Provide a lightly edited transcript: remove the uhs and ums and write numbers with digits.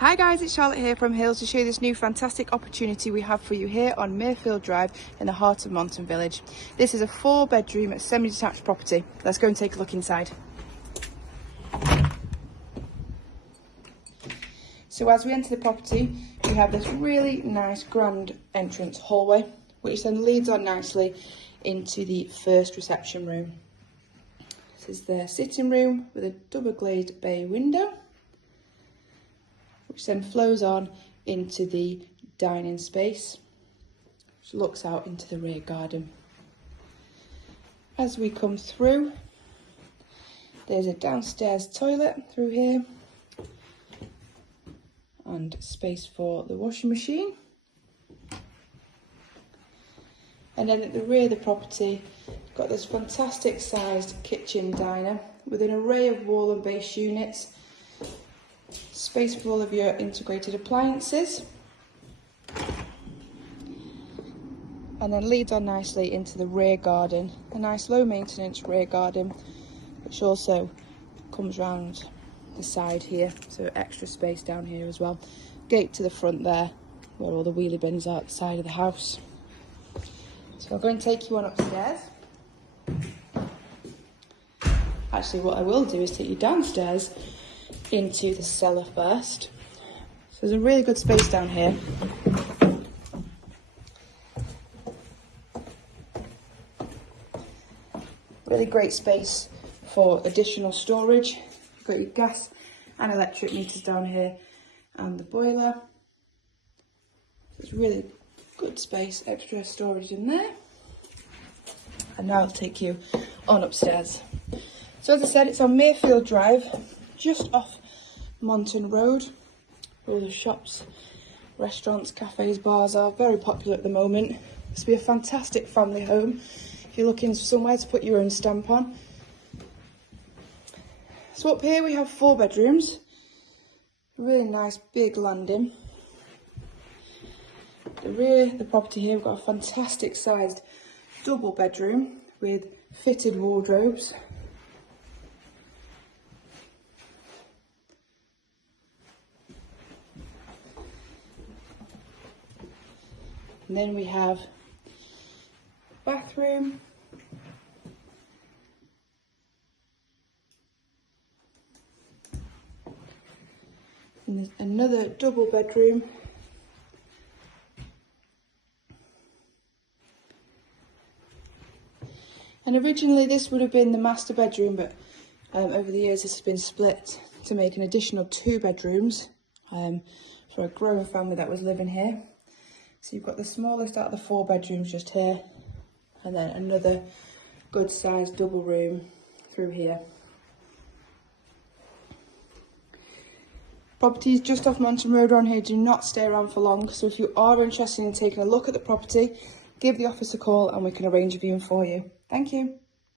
Hi guys, it's Charlotte here from Hills to show you this new fantastic opportunity we have for you here on Mirfield Drive in the heart of Monton Village. This is a 4-bedroom semi-detached property. Let's go and take a look inside. So as we enter the property, we have this really nice grand entrance hallway, which then leads on nicely into the first reception room. This is the sitting room with a double glazed bay window, which then flows on into the dining space, which looks out into the rear garden. As we come through, there's a downstairs toilet through here and space for the washing machine. And then at the rear of the property, you've got this fantastic sized kitchen diner with an array of wall and base units, space for all of your integrated appliances, and then leads on nicely into the rear garden, a nice low maintenance rear garden which also comes round the side here, so extra space down here as well. Gate to the front there where all the wheelie bins are at the side of the house. So I'm going to take you on upstairs. Actually, what I will do is take you downstairs into the cellar first. So there's a really good space down here. Really great space for additional storage. You've got your gas and electric meters down here and the boiler. So it's really good space, extra storage in there. And now I'll take you on upstairs. So as I said, it's on Mirfield Drive, just off Monton Road. All the shops, restaurants, cafes, bars are very popular at the moment. This will be a fantastic family home if you're looking for somewhere to put your own stamp on. So up here we have 4 bedrooms, a really nice big landing. At the rear of the property here we've got a fantastic sized double bedroom with fitted wardrobes. And then we have a bathroom, and there's another double bedroom, and originally this would have been the master bedroom, but over the years this has been split to make an additional 2 bedrooms for a growing family that was living here. So you've got the smallest out of the 4 bedrooms just here, and then another good sized double room through here. Property is just off Monton Road around here. Do not stay around for long. So if you are interested in taking a look at the property, give the office a call and we can arrange a viewing for you. Thank you.